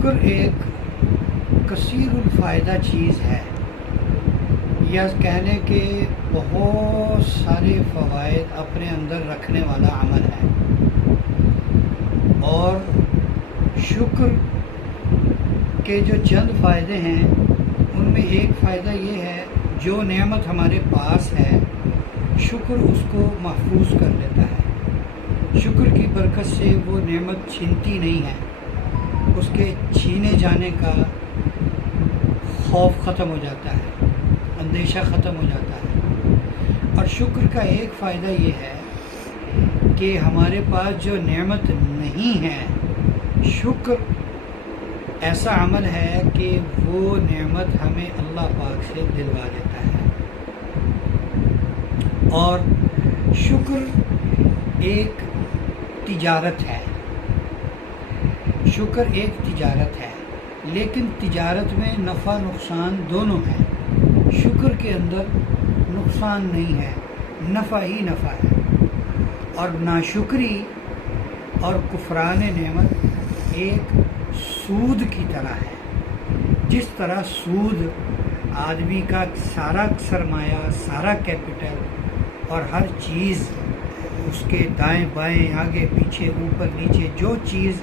شکر ایک کثیر الفائدہ چیز ہے، یا کہہ لیں کہ بہت سارے فوائد اپنے اندر رکھنے والا عمل ہے۔ اور شکر کے جو چند فائدے ہیں ان میں ایک فائدہ یہ ہے، جو نعمت ہمارے پاس ہے شکر اس کو محفوظ کر لیتا ہے۔ شکر کی برکت سے وہ نعمت چھنتی نہیں ہے، اس کے چھینے جانے کا خوف ختم ہو جاتا ہے، اندیشہ ختم ہو جاتا ہے۔ اور شکر کا ایک فائدہ یہ ہے کہ ہمارے پاس جو نعمت نہیں ہے، شکر ایسا عمل ہے کہ وہ نعمت ہمیں اللہ پاک سے دلوا دیتا ہے۔ اور شکر ایک تجارت ہے، شکر ایک تجارت ہے، لیکن تجارت میں نفع نقصان دونوں ہے۔ شکر کے اندر نقصان نہیں ہے، نفع ہی نفع ہے۔ اور ناشکری اور کفران نعمت ایک سود کی طرح ہے۔ جس طرح سود آدمی کا سارا سرمایہ، سارا کیپٹل اور ہر چیز اس کے دائیں بائیں آگے پیچھے اوپر نیچے جو چیز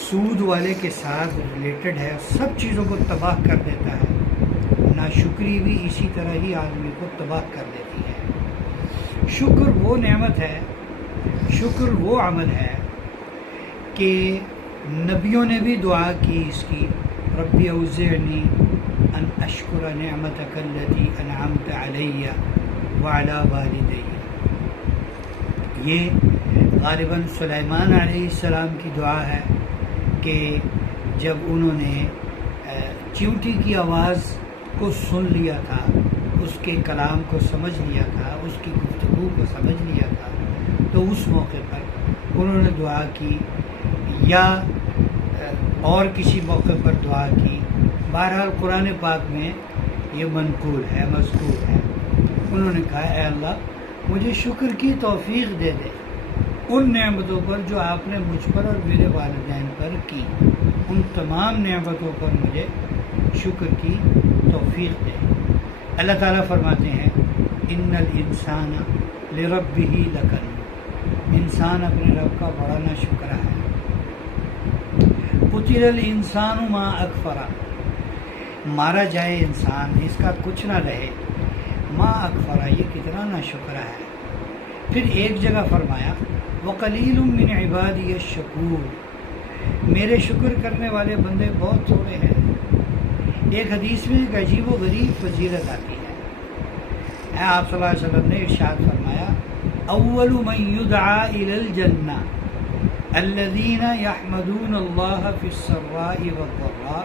سود والے کے ساتھ ریلیٹڈ ہے سب چیزوں کو تباہ کر دیتا ہے، ناشکری بھی اسی طرح ہی آدمی کو تباہ کر دیتی ہے۔ شکر وہ نعمت ہے، شکر وہ عمل ہے کہ نبیوں نے بھی دعا کی اس کی، ربی اوزعنی ان اشکر نعمتک التی انعمت علی وعلی والدی۔ یہ غالباً سلیمان علیہ السلام کی دعا ہے کہ جب انہوں نے چیونٹی کی آواز کو سن لیا تھا، اس کے کلام کو سمجھ لیا تھا، اس کی گفتگو کو سمجھ لیا تھا، تو اس موقع پر انہوں نے دعا کی، یا اور کسی موقع پر دعا کی۔ بہرحال قرآن پاک میں یہ منقول ہے، مذکور ہے۔ انہوں نے کہا اے اللہ مجھے شکر کی توفیق دے دے ان نعمتوں پر جو آپ نے مجھ پر اور میرے والدین پر کی، ان تمام نعمتوں پر مجھے شکر کی توفیق دے۔ اللہ تعالیٰ فرماتے ہیں ان الانسان لربہ لکنود، انسان اپنے رب کا بڑا ناشکرا ہے۔ قتل الانسان ما اکفرہ، مارا جائے انسان، اس کا کچھ نہ رہے، ما اکفرہ، یہ کتنا ناشکرا ہے۔ پھر ایک جگہ فرمایا وقلیل من عبادی الشکور، میرے شکر کرنے والے بندے بہت تھوڑے ہیں۔ ایک حدیث میں ایک عجیب و غریب فضیلت آتی ہے، آپ صلی اللہ علیہ وسلم نے ارشاد فرمایا اول من یدعا الی الجنہ الذین یحمدون اللہ فی السراء والضراء،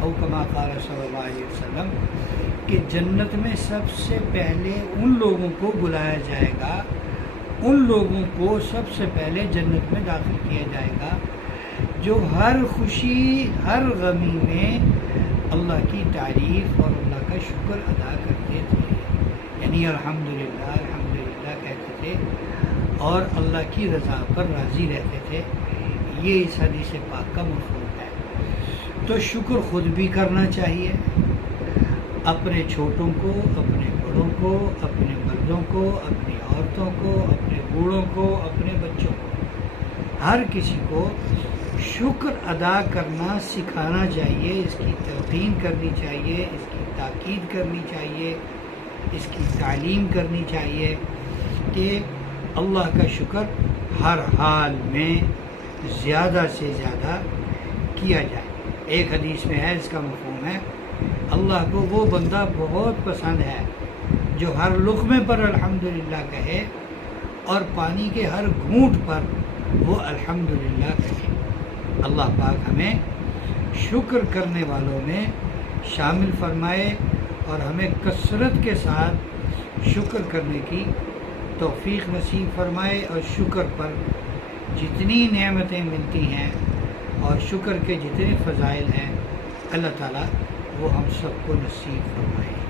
او کما قال صلی اللہ علیہ وسلم، کہ جنت میں سب سے پہلے ان لوگوں کو بلایا جائے گا، ان لوگوں کو سب سے پہلے جنت میں داخل کیا جائے گا جو ہر خوشی ہر غمی میں اللہ کی تعریف اور اللہ کا شکر ادا کرتے تھے، یعنی الحمدللہ الحمدللہ کہتے تھے اور اللہ کی رضا پر راضی رہتے تھے۔ یہ اس حدیث پاک کا مفہوم ہے۔ تو شکر خود بھی کرنا چاہیے، اپنے چھوٹوں کو، اپنے بڑوں کو، اپنے مردوں کو، اپنی عورتوں کو، اپنے بوڑھوں کو، اپنے بچوں کو، ہر کسی کو شکر ادا کرنا سکھانا چاہیے، اس کی تلقین کرنی چاہیے، اس کی تاکید کرنی چاہیے، اس کی تعلیم کرنی چاہیے کہ اللہ کا شکر ہر حال میں زیادہ سے زیادہ کیا جائے۔ ایک حدیث میں ہے، اس کا مفہوم ہے اللہ کو وہ بندہ بہت پسند ہے جو ہر لقمے پر الحمدللہ کہے اور پانی کے ہر گھونٹ پر وہ الحمدللہ کہے۔ اللہ پاک ہمیں شکر کرنے والوں میں شامل فرمائے اور ہمیں کثرت کے ساتھ شکر کرنے کی توفیق نصیب فرمائے، اور شکر پر جتنی نعمتیں ملتی ہیں اور شکر کے جتنے فضائل ہیں اللہ تعالیٰ وہ ہم سب کو نصیب فرمائے۔